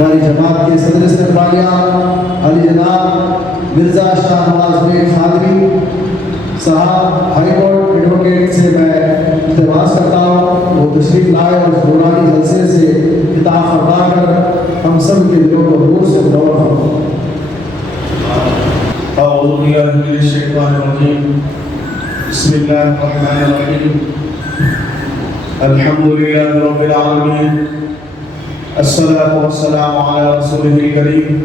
ہماری جماعت کے صدر استقبالیہ علی جناب مرزا شاہ نواز بیگ خادری صاحب ہائی کورٹ ایڈوکیٹ سے میں التماس کرتا ہوں وہ تشریف لائے اور اس نورانی جلسے سے خطاب فرما کر ہم سب کے دلوں کو نور سے منور فرمائیں۔ اعوذ باللہ من الشیطان الرجیم، بسم اللہ الرحمن الرحیم، الحمد للہ رب العالمین، الصلاۃ والسلام علی رسولہ الکریم۔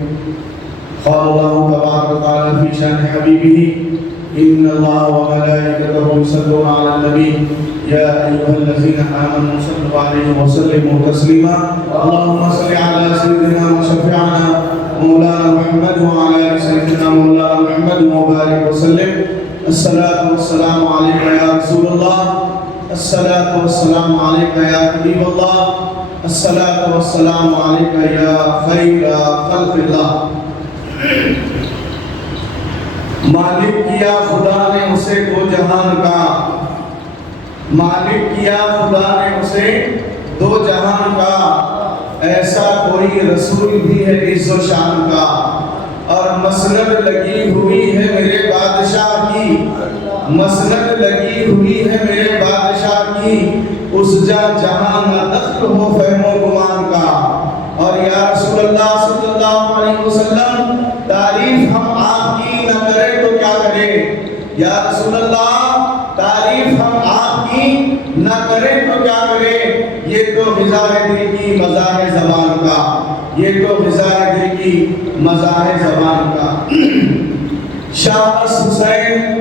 قال اللہ تبارک و تعالی فی شان حبیبہ ان اللہ وملائکتہ یصلون علی النبی یا ایھا الذین آمنوا صلوا علیہ وسلموا تسلیما۔ اللهم صل علی سیدنا وشفیعنا مولانا محمد وعلى آل سيدنا مولانا محمد وبارك وسلم۔ الصلاة والسلام عليك يا رسول الله، الصلاة والسلام عليك يا حبيب الله، الصلاة والسلام عليك يا خير خلق الله۔ مالک کیا خدا نے اسے دو جہان کا، مالک کیا خدا نے اسے دو جہان کا، ایسا کوئی رسول بھی ہے عز و شان کا، اور مسند لگی ہوئی ہے میرے بادشاہ کی، مسند لگی ہوئی ہے میرے بادشاہ کی، اس جا جہاں نہ دخل ہو فہم و گمان کا۔ اور یا رسول اللہ صلی اللہ علیہ وسلم تعریف ہم آپ کی نہ کرے تو کیا کرے، یا رسول اللہ تعریف ہم آپ کی نہ کرے تو کیا کرے، یہ تو غذا ہے دل کی مزاح زبان کا، یہ تو غذا ہے دل کی مزاح زبان کا۔ شاہ اسد حسین،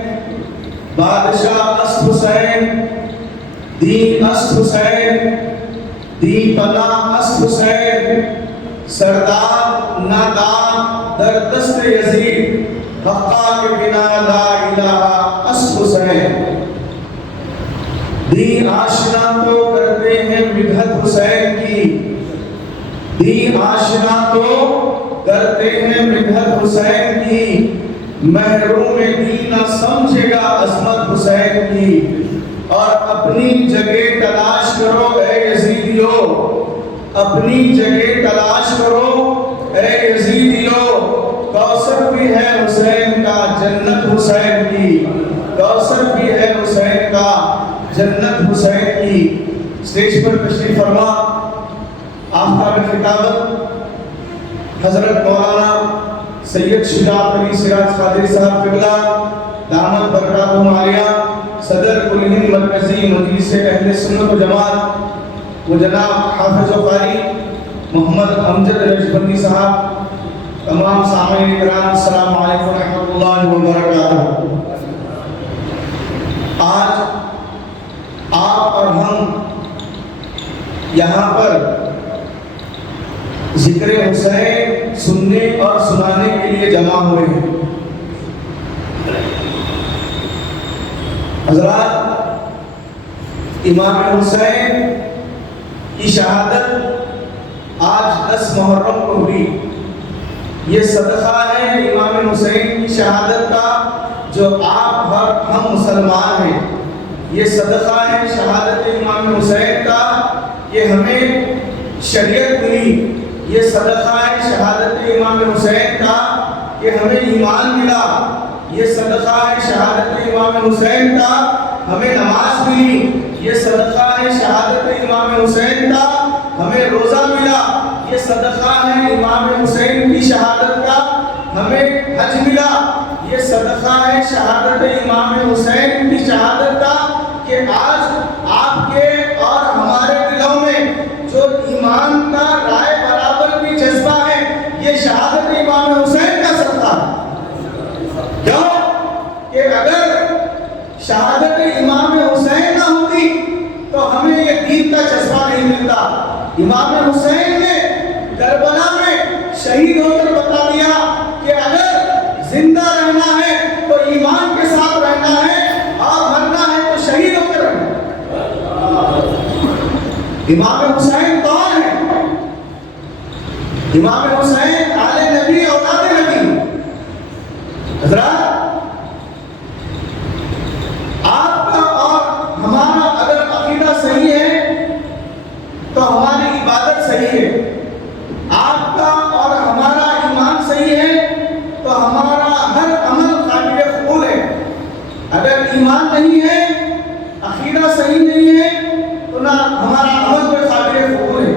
بادشاہ اسد حسین، دین اسد حسین، دین پناہ اسد حسین، سردار نادان در دست یزید، حقا کے بنا لا الہ اسد حسین۔ دین آشنا تو کرتے ہیں مدحت حسین کی، دین آشنا تو کرتے ہیں مدحت حسین کی، محروم دین نہ سمجھے گا عظمت حسین کی۔ اور اپنی جگہ تلاش کرو اے یزیدیو، اپنی جگہ تلاش کرو اے یزیدیو، کوثر بھی ہے حسین کا جنت حسین کی، کوثر بھی ہے حسین کا جنت حسین کی۔ اسٹیج پر تشریف فرما آفتاب خطابت حضرت مولانا سید شجاعت علی سراج قادری صاحب قبلہ دامت برکاتہم عالیہ، صدر کل ہند مرکزی مجلس اہل سنت و جماعت، و جناب حافظ و قاری محمد امجد رجبندی صاحب، تمام سامعین کرام السلام علیکم ورحمۃ اللہ وبرکاتہ۔ آج آپ اور ہم یہاں پر ذکر حسین سننے اور سنانے کے لیے جمع ہوئے ہیں۔ حضرات، امام حسین کی شہادت آج 10 محرم کو ہوئی۔ یہ صدقہ ہے امام حسین کی شہادت کا جو آپ اور ہم مسلمان ہیں، یہ صدقہ ہے شہادت امام حسین کا کہ ہمیں شریعت ملی، یہ صدقہ ہے شہادت امام حسین کا کہ ہمیں ایمان ملا، یہ صدقہ ہے شہادت امام حسین کا ہمیں نماز ملی، یہ صدقہ ہے شہادت امام حسین کا ہمیں روزہ ملا، یہ صدقہ ہے امام حسین کی شہادت کا ہمیں حج ملا، یہ صدقہ ہے شہادت امام حسین کی شہادت کا کہ آج آپ کے اور ہمارے دلوں میں جو ایمان کا رائے برابر بھی جذبہ ہے، یہ شہادت امام حسین کا صدقہ ہے۔ کیوں کہ اگر شہادت امام حسین نہ ہوتی تو ہمیں یہ دین کا جذبہ نہیں ملتا۔ امام حسین نے کربلا میں شہید ہو کر بتا دیا کہ اگر زندہ رہنا ہے تو ایمان کے ساتھ رہنا ہے، اور مرنا ہے تو شہید ہو کر رہنا ہے۔ امام حسین کون ہے؟ امام حسین آل نبی اولاد نبی۔ حضرات، آپ کا اور ہمارا اگر عقیدہ صحیح ہے تو ہماری عبادت صحیح ہے، آپ کا نہیں ہے، عقیدہ صحیح نہیں ہے، تو نہ ہمارا عمل پہ قابل قبول ہے۔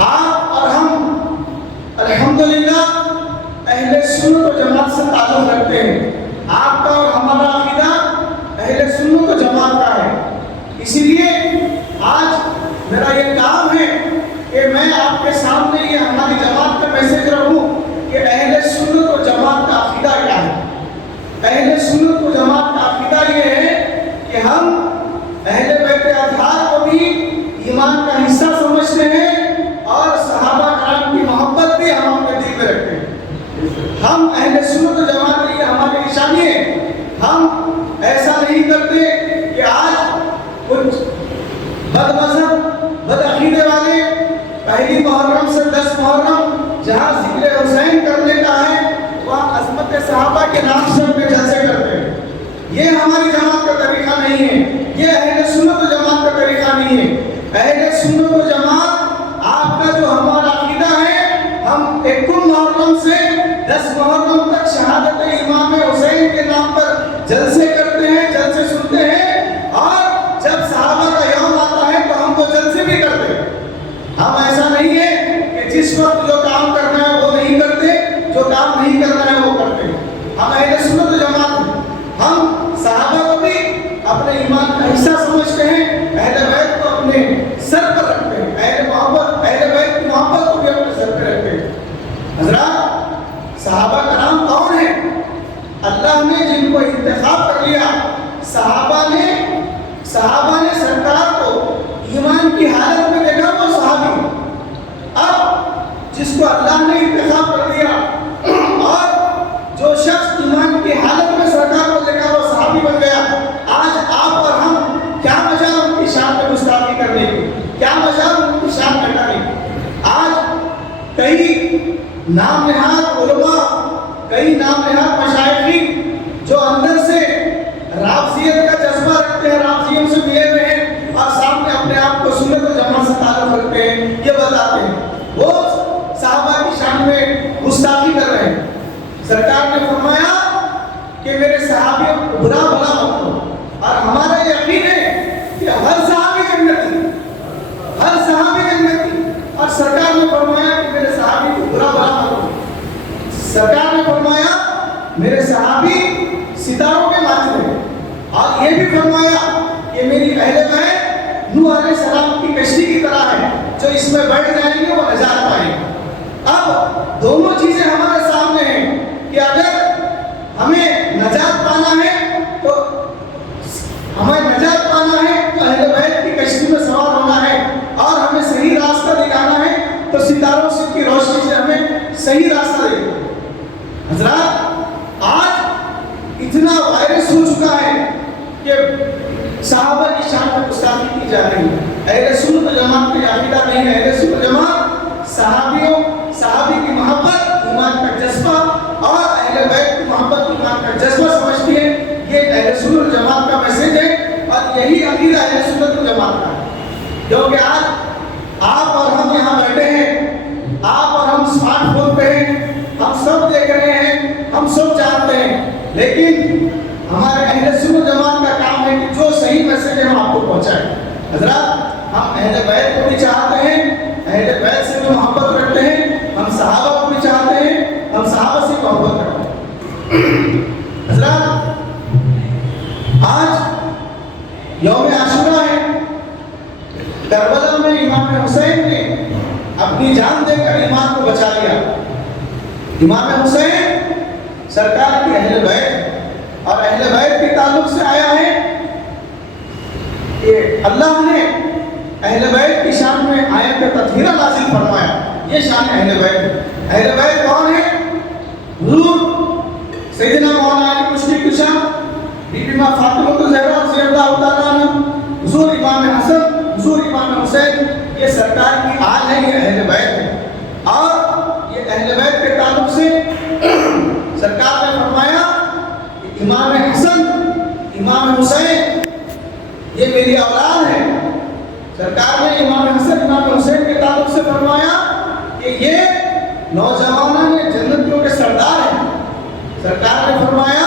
آپ اور ہم الحمدللہ اہل سنت و جماعت سے تعلق رکھتے ہیں۔ آپ کا اور ہمارا عقیدہ اہل سنت و جماعت کا ہے۔ اسی لیے آج میرا یہ کام ہے کہ میں آپ کے سامنے یہ ہماری جماعت کا میسج رکھوں کہ اہل سنت و جماعت کا عقیدہ کیا ہے۔ اہل سنت و جماعت کا عقیدہ یہ ہے کہ ہم اہل بیت اطہار کو بھی ایمان کا حصہ سمجھتے ہیں اور صحابہ کرام کی محبت بھی ہم اپنے دل میں رکھتے ہیں۔ ہم اہل سنت و جماعت کی یہ ہماری نشانی ہے۔ ہم ایسا نہیں کرتے کہ آج کچھ بد مذہب بد عقیدے والے پہلی محرم سے 10 محرم جہاں ذکر حسین کرنے کا ہے وہاں عظمت صحابہ کے نام سے اپنے جلسے کرتے ہیں۔ یہ ہماری جماعت کا طریقہ نہیں ہے، یہ اہل سنت و جماعت کا طریقہ نہیں ہے۔ اہل سنت و جماعت آپ کا جو ہمارا عقیدہ ہے، ہم 1 محرم سے 10 محرم تک شہادت امام حسین کے نام پر جلسے کرتے ہیں، جلسے سنتے ہیں، اور جب صحابہ کا یوم آتا ہے تو ہم وہ جلسے بھی کرتے ہیں۔ ہم ایسا نہیں ہے کہ جس وقت جو کام کرنا ہے وہ نہیں کرتے، جو کام نہیں کرنا ہے وہ کرتے ہیں۔ ہم اہل سنت و جماعت ہیں۔ ہم صحابہ کو بھی اپنے ایمان کا حصہ سمجھتے ہیں، اہل بیت کو اپنے سر پر رکھتے ہیں، اہل بیت کی محبت کو بھی اپنے سر پہ رکھتے ہیں۔ حضرات، صحابہ کرام کون ہیں؟ اللہ نے جن کو انتخاب کر لیا، صحابہ نے سرکار کو ایمان کی حالت میں دیکھا وہ صحابی۔ اب جس کو اللہ نے انتخاب کر دیا اور جو شخص ایمان کی حالت میں سرکار کو دیکھا وہ صحابی بن گیا، آج آپ اور ہم کیا مجال ان کی شان میں گستاخی کرنے کی، کیا مجال ان کی شان مٹانے کی۔ آج کئی نام نہاد علماء، کئی نام نہاد مشائخین جو اندر سے رافضیت کا جذبہ رکھتے ہیں، رافضیوں سے ملے ہوئے ہیں اور سامنے اپنے آپ کو سنت و جماعت سے تعلق رکھتے ہیں، یہ بتاتے ہیں وہ صحابہ کی شان میں گستاخی کر رہے ہیں۔ سرکار نے فرمایا کہ میرے صحابیوں کو برا بھلا مت کرو، اور ہمارا یقین ہے کہ ہر صحابی جنتی، ہر صحابی جنتی، اور سرکار نے فرمایا کہ میرے صحابی کو برا بھلا مت کرو۔ سرکار نے فرمایا میرے صحابی ستاروں کے مانند ہیں، اور یہ بھی فرمایا کہ میری اہل بیت نوح علیہ السلام کی کشتی کی طرح ہے، جو اس میں بیٹھ جائیں گے وہ نجات پائیں گے۔ اب دونوں چیزیں ہمارے سامنے ہیں کہ اگر ہمیں نجات پانا ہے تو اہل بیت کی کشتی میں سوار ہونا ہے، اور ہمیں صحیح راستہ دکھانا ہے تو ستاروں سے کی روشنی سے ہمیں صحیح راستہ دے۔ حضرات، آج اتنا وائرس ہو چکا ہے کہ صحابہ کی شان میں گستاخی کی جا رہی ہے۔ اہل سنت و جماعت کا عقیدہ نہیں ہے۔ اہل سنت و جماعت صحابی کی محبت، ایمان کا جذبہ، اور اہل بیت کی محبت، ایمان کا جذبہ سمجھتی ہے۔ یہ اہل سنت و جماعت کا میسج ہے، اور یہی عقیدہ اہل سنت و جماعت کا ہے۔ کیونکہ آج آپ اور ہم یہاں بیٹھے ہیں، آپ اور ہم اسمارٹ فون پہ ہیں، ہم سب دیکھ رہے ہیں، ہم سب جانتے ہیں، لیکن ہمارے اہل سنت و جماعت کا کام ہے کہ جو صحیح میسج ہے ہم آپ کو پہنچائیں۔ حضرات، ہم اہل بیت کو بھی چاہتے ہیں، اہل بیت سے بھی محبت رکھتے ہیں، ہم صحابہ کو بھی چاہتے ہیں، ہم صحابہ سے محبت رکھتے ہیں۔ حضرات، آج یوم عاشورہ ہے۔ کربلا میں امام حسین نے اپنی جان دے کر ایمان کو بچا لیا۔ امام حسین سرکار کی اہل بیت اور اہل بیت کے تعلق سے آیا ہے کہ اللہ نے اہل بیت کی شان میں آیت تطہیرہ نازل فرمایا۔ یہ شان اہل بیت ہے۔ اہل بیت کون ہے؟ حضور سیدنا مولانا علی مشتاق کی شان، بی بی ماں فاطمہ الزہرا رضی اللہ تعالیٰ عنہ، حضور امام حسن، حضور امام حسین، یہ سرکار کی آل ہے، یہ اہل بیت ہے۔ اور یہ اہل بیت کے تعلق سے سرکار نے فرمایا کہ امام حسن، امام حسین یہ میری اولاد ہے۔ سرکار نے امام حسن، امام حسین کے تعلق سے فرمایا کہ یہ نوجوانوں میں جنتیوں کے سردار ہیں۔ سرکار نے فرمایا